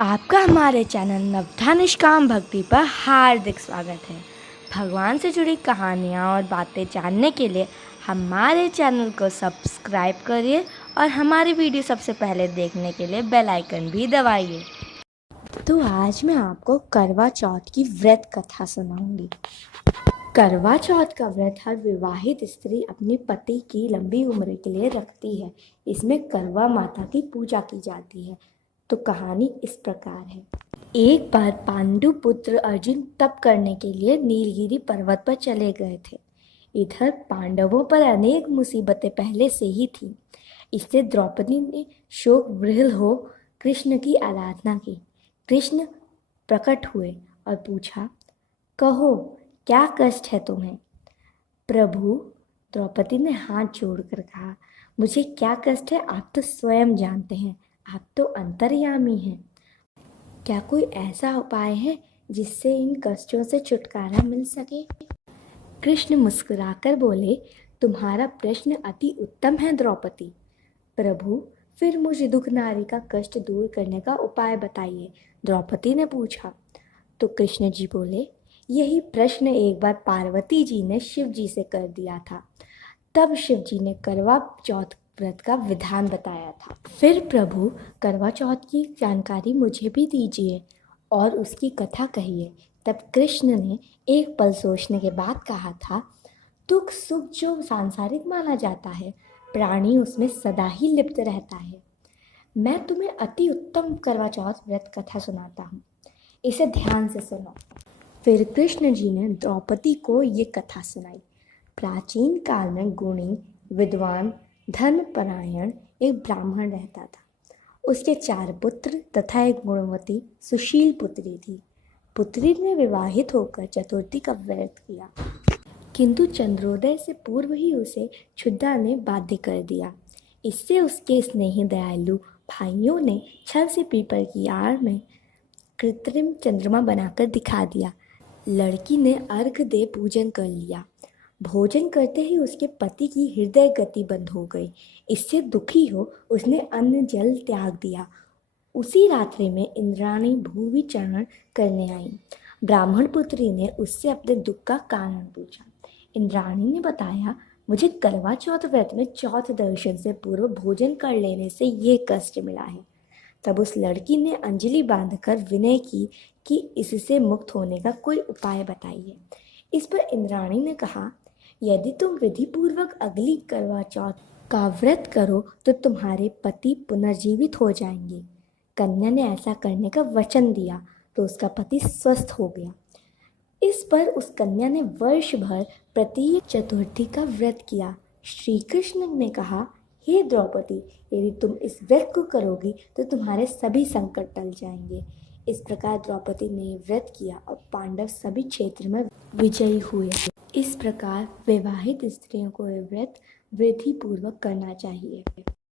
आपका हमारे चैनल नवधा निष्काम भक्ति पर हार्दिक स्वागत है। भगवान से जुड़ी कहानियाँ और बातें जानने के लिए हमारे चैनल को सब्सक्राइब करिए और हमारी वीडियो सबसे पहले देखने के लिए बेल आइकन भी दबाइए। तो आज मैं आपको करवा चौथ की व्रत कथा सुनाऊंगी। करवा चौथ का व्रत हर विवाहित स्त्री अपने पति की लंबी उम्र के लिए रखती है। इसमें करवा माता की पूजा की जाती है। तो कहानी इस प्रकार है। एक बार पांडु पुत्र अर्जुन तप करने के लिए नीलगिरी पर्वत पर चले गए थे। इधर पांडवों पर अनेक मुसीबतें पहले से ही थीं। इससे द्रौपदी ने शोक विह्वल हो कृष्ण की आराधना की। कृष्ण प्रकट हुए और पूछा, कहो क्या कष्ट है तुम्हें? प्रभु, द्रौपदी ने हाथ जोड़कर कहा, मुझे क्या कष्ट है आप तो स्वयं जानते हैं। आप तो अंतर्यामी हैं। क्या कोई ऐसा उपाय है जिससे इन कष्टों से छुटकारा मिल सके? कृष्ण मुस्कुराकर बोले, तुम्हारा प्रश्न अति उत्तम है द्रौपदी। प्रभु, फिर मुझे दुख नारी का कष्ट दूर करने का उपाय बताइए, द्रौपदी ने पूछा। तो कृष्ण जी बोले, यही प्रश्न एक बार पार्वती जी ने शिव जी से कर दिया था। तब शिव जी ने करवा चौथ व्रत का विधान बताया था। फिर प्रभु, करवा चौथ की जानकारी मुझे भी दीजिए और उसकी कथा कहिए। तब कृष्ण ने एक पल सोचने के बाद कहा था, दुख सुख जो सांसारिक माना जाता है, प्राणी उसमें सदा ही लिप्त रहता है। मैं तुम्हें अति उत्तम करवा चौथ व्रत कथा सुनाता हूँ, इसे ध्यान से सुनो। फिर कृष्ण जी ने द्रौपदी को ये कथा सुनाई। प्राचीन काल में गुणी, विद्वान, धर्मपरायण एक ब्राह्मण रहता था। उसके 4 पुत्र तथा एक गुणवती सुशील पुत्री थी। पुत्री ने विवाहित होकर चतुर्थी का व्रत किया, किंतु चंद्रोदय से पूर्व ही उसे क्षुधा ने बाध्य कर दिया। इससे उसके स्नेही दयालु भाइयों ने छल से पीपल की आड़ में कृत्रिम चंद्रमा बनाकर दिखा दिया। लड़की ने अर्घ दे पूजन कर लिया। भोजन करते ही उसके पति की हृदय गति बंद हो गई। इससे दुखी हो उसने अन्न जल त्याग दिया। उसी रात्रि में इंद्राणी भूवि चरण करने आई। ब्राह्मण पुत्री ने उससे अपने दुख का कारण पूछा। इंद्राणी ने बताया, मुझे करवा चौथ व्रत में चौथ दर्शन से पूर्व भोजन कर लेने से ये कष्ट मिला है। तब उस लड़की ने अंजलि बांधकर विनय की कि इससे मुक्त होने का कोई उपाय बताइए। इस पर इंद्राणी ने कहा, यदि तुम विधि पूर्वक अगली करवा चौथ का व्रत करो तो तुम्हारे पति पुनर्जीवित हो जाएंगे। कन्या ने ऐसा करने का वचन दिया तो उसका पति स्वस्थ हो गया। इस पर उस कन्या ने वर्ष भर प्रत्येक चतुर्थी का व्रत किया। श्री कृष्ण ने कहा, हे द्रौपदी, यदि तुम इस व्रत को करोगी तो तुम्हारे सभी संकट टल जाएंगे। इस प्रकार द्रौपदी ने व्रत किया और पांडव सभी क्षेत्र में विजयी हुए। इस प्रकार विवाहित स्त्रियों को यह व्रत विधि पूर्वक करना चाहिए।